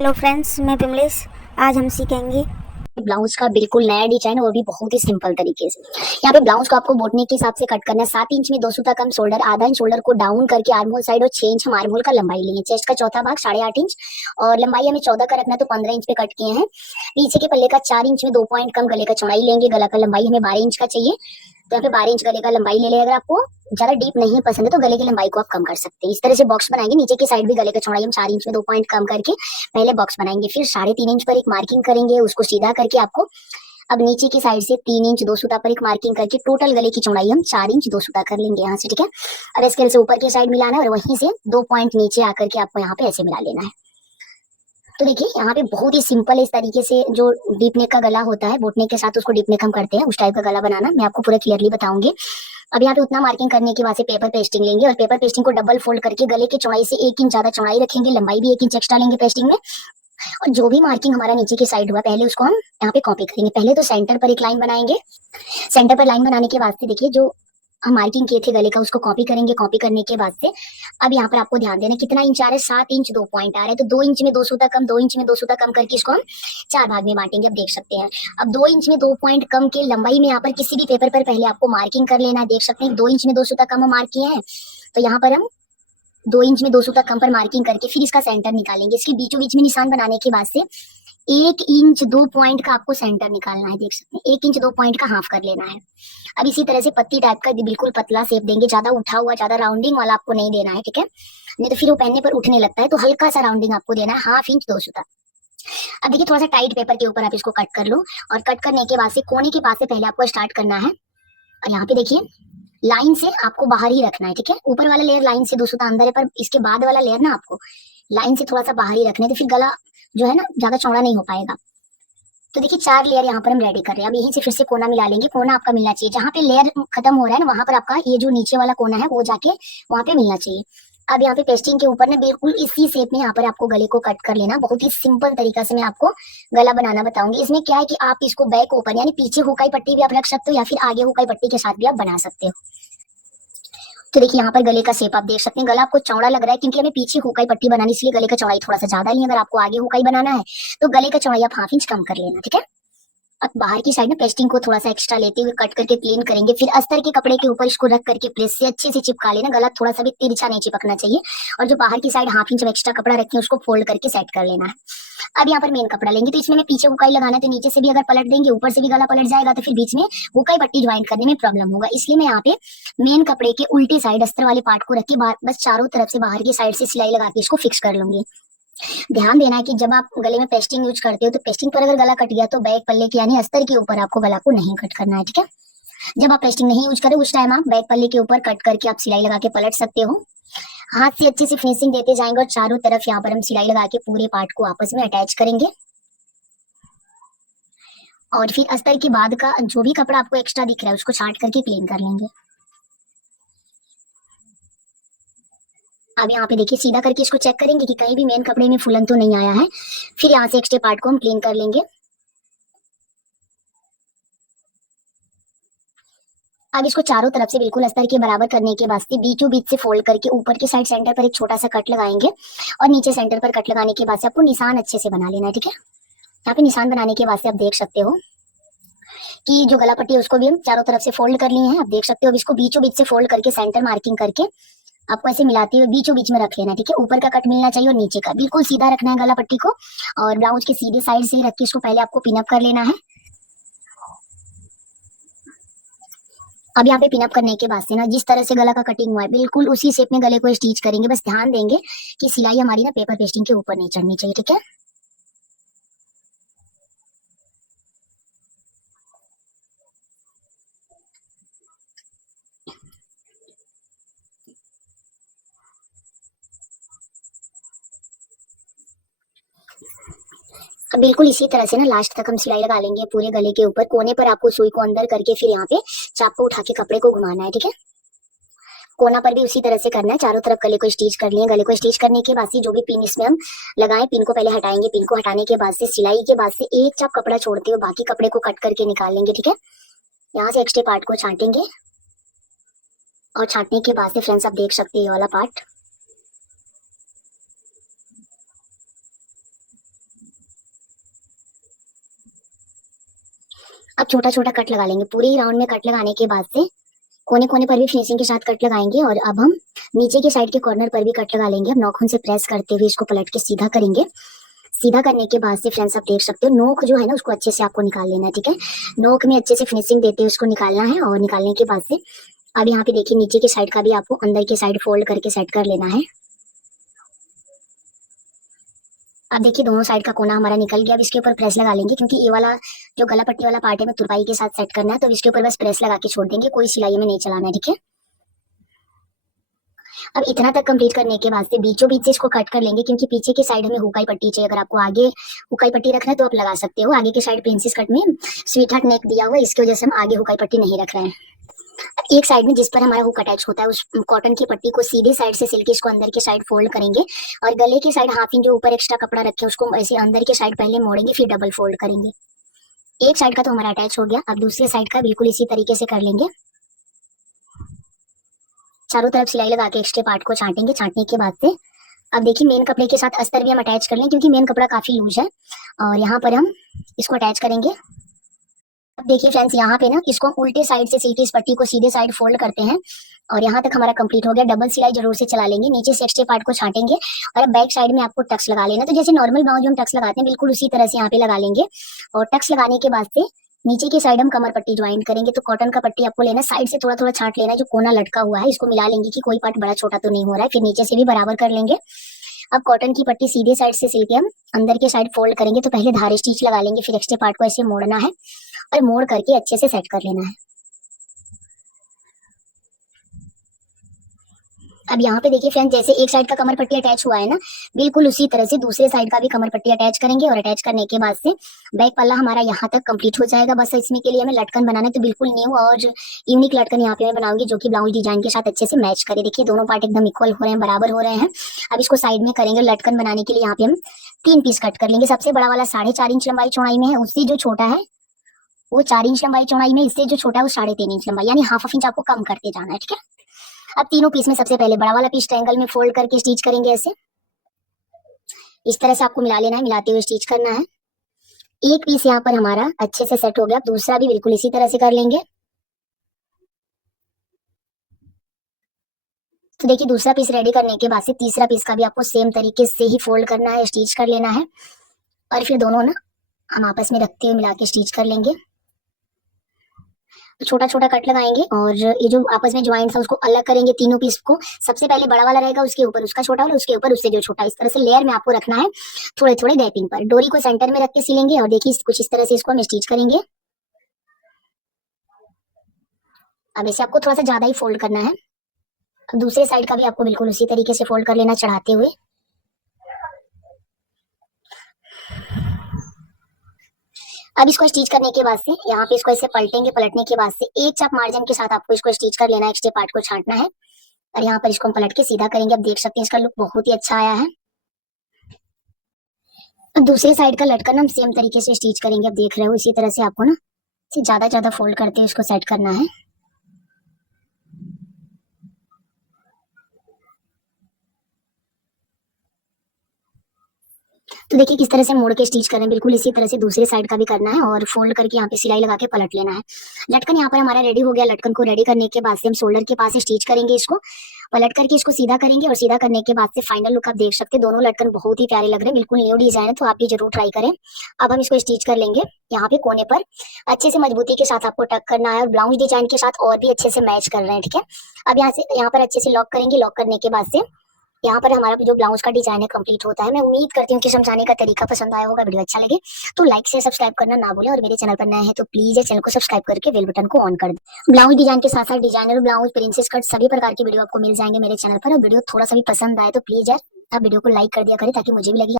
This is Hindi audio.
हेलो फ्रेंड्स, मैं विमलेश। आज हम सीखेंगे ब्लाउज का बिल्कुल नया डिजाइन और भी बहुत ही सिंपल तरीके से। यहाँ पे ब्लाउज को आपको बोटने के हिसाब से कट करना है। 7 इंच में 2 सूता कम शोल्डर, आधा इंच शोल्डर को डाउन करके आर्म होल साइड और 6 इंच हम आर्म होल का लंबाई लिए। चेस्ट का चौथा भाग 8.5 इंच और लंबाई हमें 14 का रखना है, तो 15 इंच पे कट किए हैं। पीछे के पल्ले का 4 इंच में 2 पॉइंट कम गले का चौड़ाई लेंगे। गला का लंबाई हमें 12 इंच का चाहिए, तो यहाँ पे 12 इंच गले का लंबाई ले लें। अगर आपको ज्यादा डीप नहीं पसंद है तो गले की लंबाई को आप कम कर सकते हैं। इस तरह से बॉक्स बनाएंगे। नीचे की साइड भी गले का चौड़ाई हम 4 इंच में 2 पॉइंट कम करके पहले बॉक्स बनाएंगे। फिर 3.5 इंच पर एक मार्किंग करेंगे, उसको सीधा करके आपको अब नीचे की साइड से 3 इंच 2 सूता पर एक मार्किंग करके टोटल गले की चौड़ाई हम 4 इंच 2 सूता कर लेंगे यहाँ से। ठीक है, अब स्केल से ऊपर की साइड मिलाना है और वहीं से 2 पॉइंट नीचे आकर के आपको यहाँ पे ऐसे मिला लेना है। तो देखिए यहाँ पे बहुत ही सिंपल है। इस तरीके से जो डीप नेक का गला होता है, बोट नेक के साथ उसको डीप नेक हम करते हैं, उस टाइप का गला बनाना मैं आपको पूरा क्लियरली बताऊंगी। अब यहाँ पे उतना मार्किंग करने के बाद से पेपर पेस्टिंग लेंगे और पेपर पेस्टिंग को डबल फोल्ड करके गले की चौड़ाई से 1 इंच ज्यादा चौड़ाई रखेंगे, लंबाई भी 1 इंच एक्स्ट्रा लेंगे पेस्टिंग में। और जो भी मार्किंग हमारा नीचे की साइड हुआ पहले उसको हम यहाँ पे कॉपी करेंगे। पहले तो सेंटर पर एक लाइन बनाएंगे। सेंटर पर लाइन बनाने के बाद से देखिए जो हम मार्किंग किए थे गले का उसको कॉपी करेंगे। कॉपी करने के बाद से अब यहाँ पर आपको ध्यान देना कितना इंच आ रहा है, 7 इंच 2 पॉइंट आ रहा है, तो 2 इंच में 2 सूता कम, 2 इंच में 2 सूता कम करके इसको हम 4 भाग में बांटेंगे। अब देख सकते हैं, अब 2 इंच में 2 पॉइंट कम के लंबाई में यहाँ पर किसी भी पेपर पर पहले आपको मार्किंग कर लेना है। देख सकते हैं 2 इंच में 2 सूता कम हम मार्क किए हैं, तो यहाँ पर हम 2 इंच में 2 सूता कम पर मार्किंग करके फिर इसका सेंटर निकालेंगे। इसके बीचों बीच में निशान बनाने के बाद से 1 इंच 2 पॉइंट का आपको सेंटर निकालना है। देख सकते हैं 1 इंच 2 पॉइंट का हाफ कर लेना है। अब इसी तरह से पत्ती टाइप का बिल्कुल पतला शेप देंगे, ज्यादा उठा हुआ ज्यादा राउंडिंग वाला आपको नहीं देना है। ठीक है, नहीं तो फिर वो पहनने पर उठने लगता है, तो हल्का सा राउंडिंग आपको देना है, 1/2 इंच 2 सूता। अब देखिए थोड़ा सा टाइट पेपर के ऊपर आप इसको कट कर लो और कट करने के बाद से कोने के पास से पहले आपको स्टार्ट करना है। और यहाँ पे देखिए लाइन से आपको बाहर ही रखना है। ठीक है, ऊपर वाला लेयर लाइन से 2 सूता अंदर है, पर इसके बाद वाला लेयर ना आपको लाइन से थोड़ा सा बाहर ही रखना है, तो फिर गला जो है ना ज्यादा चौड़ा नहीं हो पाएगा। तो देखिए 4 लेयर यहाँ पर हम रेडी कर रहे हैं। अब यहीं से फिर से कोना मिला लेंगे। कोना आपका मिलना चाहिए जहाँ पे लेयर खत्म हो रहा है ना, वहां पर आपका ये जो नीचे वाला कोना है वो जाके वहां पे मिलना चाहिए। अब यहाँ पे पेस्टिंग के ऊपर ना बिल्कुल इसी शेप में यहाँ पर आपको गले को कट कर लेना। बहुत ही सिंपल तरीका से मैं आपको गला बनाना बताऊंगी। इसमें क्या है कि आप इसको बैक ओपन यानी पीछे हुकाई पट्टी भी आप रख सकते हो या फिर आगे हुकाई पट्टी के साथ भी आप बना सकते हो। तो देखिए यहाँ पर गले का शेप आप देख सकते हैं। गला आपको चौड़ा लग रहा है क्योंकि हमें पीछे हुकाई पट्टी बनानी, इसलिए गले का चौड़ाई थोड़ा सा ज्यादा ही है। अगर आपको आगे हुकाई बनाना है तो गले का चौड़ाई आप 1/2 इंच कम कर लेना। ठीक है, अब बाहर की साइड में पेस्टिंग को थोड़ा सा एक्स्ट्रा लेते हुए कट करके क्लीन करेंगे। फिर अस्तर के कपड़े के ऊपर इसको रख करके प्रेस से अच्छे से चिपका लेना। गला थोड़ा सा भी तिरछा नहीं चिपकना चाहिए। और जो बाहर की साइड 1/2 इंच एक्स्ट्रा कपड़ा रखे हैं उसको फोल्ड करके सेट कर लेना है। अब यहाँ पर मेन कपड़ा लेंगे, तो इसमें पीछे हुकाई लगाना है, तो नीचे से भी अगर पलट देंगे ऊपर से भी गला पलट जाएगा, तो फिर बीच में हुकाई पट्टी ज्वाइन करने में प्रॉब्लम होगा। इसलिए मैं यहाँ पे मेन कपड़े के उल्टी साइड अस्तर वाले पार्ट को रख के बस चारों तरफ से बाहर की साइड से सिलाई लगा के इसको फिक्स कर लूंगी। ध्यान देना है कि जब आप गले में पेस्टिंग यूज करते हो तो पेस्टिंग पर अगर गला कट गया तो बैक पल्ले के यानी अस्तर के ऊपर आपको गला को नहीं कट करना है। ठीक है, जब आप पेस्टिंग नहीं यूज करें उस टाइम आप बैक पल्ले के ऊपर कट करके आप सिलाई लगा के पलट सकते हो। हाथ से अच्छे से फिनिशिंग देते जाएंगे और चारों तरफ यहाँ पर हम सिलाई लगा के पूरे पार्ट को आपस में अटैच करेंगे। और फिर अस्तर के बाद का जो भी कपड़ा आपको एक्स्ट्रा दिख रहा है उसको छांट करके क्लीन कर लेंगे। अब यहाँ पे देखिए सीधा करके इसको चेक करेंगे कि कहीं भी मेन कपड़े में फुलन तो नहीं आया है। फिर यहाँ से एक्स्ट्रा पार्ट को हम क्लीन कर लेंगे। अब इसको चारों तरफ से बिल्कुल अस्तर के बराबर करने के वास्ते बीचों बीच से फोल्ड करके ऊपर की साइड सेंटर पर एक छोटा सा कट लगाएंगे और नीचे सेंटर पर कट लगाने के बाद से आपको निशान अच्छे से बना लेना है। ठीक है, यहाँ पे निशान बनाने के बाद से आप देख सकते हो कि जो गला पट्टी है उसको भी हम चारों तरफ से फोल्ड कर लिए हैं। आप देख सकते हो, अब इसको बीचों बीच से फोल्ड करके सेंटर मार्किंग करके आपको ऐसे मिलाते हुए बीचों बीच में रख लेना है। ठीक है, ऊपर का कट मिलना चाहिए और नीचे का बिल्कुल सीधा रखना है गला पट्टी को। और ब्लाउज के सीधे साइड से ही रख के इसको पहले आपको पिनअप कर लेना है। अब यहाँ पे पिनअप करने के बाद से ना जिस तरह से गला का कटिंग हुआ है बिल्कुल उसी शेप में गले को स्टिच करेंगे। बस ध्यान देंगे कि सिलाई हमारी ना पेपर पेस्टिंग के ऊपर नहीं चढ़नी चाहिए। ठीक है, अब बिल्कुल इसी तरह से ना लास्ट तक हम सिलाई लगा लेंगे पूरे गले के ऊपर। कोने पर आपको सुई को अंदर करके फिर यहाँ पे चाप को उठा के कपड़े को घुमाना है। ठीक है, कोना पर भी उसी तरह से करना है। चारों तरफ गले को स्टिच कर लिए। गले को स्टिच करने के बाद से जो भी पिन इसमें हम लगाए पिन को पहले हटाएंगे। पिन को हटाने के बाद से सिलाई के बाद से एक चाप कपड़ा छोड़ते हुए बाकी कपड़े को कट करके निकाल लेंगे। ठीक है, यहाँ से एक्स्ट्रा पार्ट को छाटेंगे और छाटने के बाद से फ्रेंड्स आप देख सकते हैं ये वाला पार्ट। अब छोटा छोटा कट लगा लेंगे, पूरे ही राउंड में कट लगाने के बाद से कोने कोने पर भी फिनिशिंग के साथ कट लगाएंगे। और अब हम नीचे के साइड के कॉर्नर पर भी कट लगा लेंगे। अब नाखून से प्रेस करते हुए इसको पलट के सीधा करेंगे। सीधा करने के बाद से फ्रेंड्स आप देख सकते हो नोक जो है ना उसको अच्छे से आपको निकाल लेना है, ठीक है। नोक में अच्छे से फिनिशिंग देते हुए उसको निकालना है। और निकालने के बाद से अब यहाँ पे देखिए नीचे के साइड का भी आपको अंदर के साइड फोल्ड करके सेट कर लेना है। अब देखिए दोनों साइड का कोना हमारा निकल गया। अब इसके ऊपर प्रेस लगा लेंगे, क्योंकि ये वाला जो गला पट्टी वाला पार्ट है में तुरपाई के साथ सेट करना है, तो इसके ऊपर बस प्रेस लगा के छोड़ देंगे, कोई सिलाई में नहीं चलाना है, ठीक है। अब इतना तक कंप्लीट करने के बाद से बीचों बीच से इसको कट कर लेंगे, क्योंकि पीछे के साइड हमें हुकाई पट्टी चाहिए। अगर आपको आगे हुकाई पट्टी रखना है तो आप लगा सकते हो। आगे के साइड प्रिंसेस कट में स्वीट हार्ट नेक दिया हुआ है, इसकी वजह से हम आगे हुकाई पट्टी नहीं रख रहे हैं। एक साइड में जिस पर हमारा हुक अटैच होता है उस कॉटन की पट्टी को सीधे साइड से सिल के इसको अंदर के साइड फोल्ड करेंगे। और गले के साइड हाफ इंच जो ऊपर एक्स्ट्रा कपड़ा रखे उसको ऐसे अंदर के साइड पहले मोड़ेंगे, फिर डबल फोल्ड करेंगे। एक साइड का तो हमारा अटैच हो गया। अब दूसरे साइड का बिल्कुल इसी तरीके से कर लेंगे। चारों तरफ सिलाई लगा के एक्स्ट्रा पार्ट को छांटेंगे। छांटने के बाद से अब देखिए मेन कपड़े के साथ अस्तर भी हम अटैच कर लें, क्योंकि मेन कपड़ा काफी लूज है। और यहाँ पर हम इसको अटैच करेंगे। अब देखिए फ्रेंड्स यहाँ पे ना इसको हम उल्टे साइड से सिल के इस पट्टी को सीधे साइड फोल्ड करते हैं। और यहाँ तक हमारा कंप्लीट हो गया। डबल सिलाई जरूर से चला लेंगे, नीचे से एक्स्ट्रा पार्ट को छाटेंगे। और अब बैक साइड में आपको टक्स लगा लेना, तो जैसे नॉर्मल ब्लाउज में हम टक्स लगाते हैं बिल्कुल उसी तरह से यहाँ पे लगा लेंगे। और टक्स लगाने के बाद से नीचे की साइड हम कमर पट्टी ज्वाइन करेंगे। तो कॉटन का पट्टी आपको लेना, साइड से थोड़ा थोड़ा छाट लेना है, जो कोना लटका हुआ है इसको मिला लेंगे कि कोई पार्ट बड़ा छोटा तो नहीं हो रहा है। फिर नीचे से भी बराबर कर लेंगे। अब कॉटन की पट्टी सीधे साइड से सिल के हम अंदर के साइड फोल्ड करेंगे। तो पहले धारी स्टिच लगा लेंगे, फिर एक्स्ट्रा पार्ट को ऐसे मोड़ना है और मोड़ करके अच्छे से सेट कर लेना है। अब यहाँ पे देखिए फ्रेंड जैसे एक साइड का कमर पट्टी अटैच हुआ है ना, बिल्कुल उसी तरह से दूसरे साइड का भी कमर पट्टी अटैच करेंगे। और अटैच करने के बाद से बैक पल्ला हमारा यहाँ तक कंप्लीट हो जाएगा। बस इसमें के लिए हमें लटकन बनाना है, तो बिल्कुल न्यू और यूनिक लटकन यहाँ पे मैं बनाऊंगी, जो कि ब्लाउज डिजाइन के साथ अच्छे से मैच करे। देखिए दोनों पार्ट एकदम इक्वल हो रहे हैं, बराबर हो रहे हैं। अब इसको साइड में करेंगे। लटकन बनाने के लिए यहाँ पे हम 3 पीस कट कर लेंगे। सबसे बड़ा वाला 4.5 इंच लंबाई चौड़ाई में है, उससे जो छोटा है वो 4 इंच लंबाई चौड़ाई में, इससे जो छोटा है वो 3.5 इंच लंबाई, यानी हाफ इंच आपको कम करते जाना है, ठीक है। अब तीनों पीस में सबसे पहले बड़ा वाला पीस ट्रायंगल में फोल्ड करके स्टिच करेंगे। ऐसे इस तरह से आपको मिला लेना है, मिलाते हुए स्टिच करना है। एक पीस यहाँ पर हमारा अच्छे से सेट हो गया। दूसरा भी बिल्कुल इसी तरह से कर लेंगे। तो देखिए दूसरा पीस रेडी करने के बाद से तीसरा पीस का भी आपको सेम तरीके से ही फोल्ड करना है, स्टिच कर लेना है। और फिर दोनों ना हम आपस में रखते हुए मिला के स्टिच कर लेंगे। तो छोटा छोटा कट लगाएंगे और ये जो आपस में ज्वाइंट है उसको अलग करेंगे तीनों पीस को। सबसे पहले बड़ा वाला रहेगा, उसके ऊपर उसका छोटा वाला, उसके ऊपर उससे जो छोटा। इस तरह से लेयर में आपको रखना है थोड़े थोड़े गैपिंग पर। डोरी को सेंटर में रख के सिलेंगे और देखिए कुछ इस तरह से इसको हम स्टिच करेंगे। अब इसे आपको थोड़ा सा ज्यादा ही फोल्ड करना है। अब दूसरे साइड का भी आपको बिल्कुल उसी तरीके से फोल्ड कर लेना चढ़ाते हुए। अब इसको स्टिच करने के बाद से यहाँ पे इसको ऐसे पलटेंगे। पलटने के बाद से एक चाप मार्जिन के साथ आपको इसको स्टिच कर लेना है, एक्स्ट्रा पार्ट को छांटना है। और यहाँ पर इसको हम पलट के सीधा करेंगे। अब देख सकते हैं इसका लुक बहुत ही अच्छा आया है। अब दूसरे साइड का लटकन हम सेम तरीके से स्टिच करेंगे। अब देख रहे हो इसी तरह से आपको ना ज्यादा ज्यादा फोल्ड करते हुए इसको सेट करना है। तो देखिए किस तरह से मोड़ के स्टिच कर रहे हैं, बिल्कुल इसी तरह से दूसरी साइड का भी करना है और फोल्ड करके यहाँ पे सिलाई लगा के पलट लेना है। लटकन यहाँ पर हमारा रेडी हो गया। लटकन को रेडी करने के बाद से हम शोल्डर के पास स्टिच करेंगे। इसको पलट करके इसको सीधा करेंगे और सीधा करने के बाद से फाइनल लुक आप देख सकते हैं। दोनों लटकन बहुत ही प्यारे लग रहे हैं, बिल्कुल न्यू डिजाइन है, तो आप भी जरूर ट्राई करें। अब हम इसको स्टिच कर लेंगे। यहाँ पे कोने पर अच्छे से मजबूती के साथ आपको टक करना है और ब्लाउज डिजाइन के साथ और भी अच्छे से मैच कर रहे हैं, ठीक है। अब यहाँ पर अच्छे से लॉक करेंगे। लॉक करने के बाद से यहाँ पर हमारा जो ब्लाउज का डिजाइन है कंप्लीट होता है। मैं उम्मीद करती हूँ कि समझाने का तरीका पसंद आया होगा। वीडियो अच्छा लगे तो लाइक से सब्सक्राइब करना ना भूलें, और मेरे चैनल पर नए हैं तो प्लीज चैनल को सब्सक्राइब करके बेल बटन को ऑन कर दें। ब्लाउज डिजाइन के साथ साथ डिजाइनर ब्लाउज, प्रिंसेस कट, सभी प्रकार की वीडियो आपको मिल जाएंगे मेरे चैनल पर। और वीडियो थोड़ा सा भी पसंद आए तो प्लीज यार आप वीडियो को लाइक कर दिया करें, ताकि मुझे भी लगे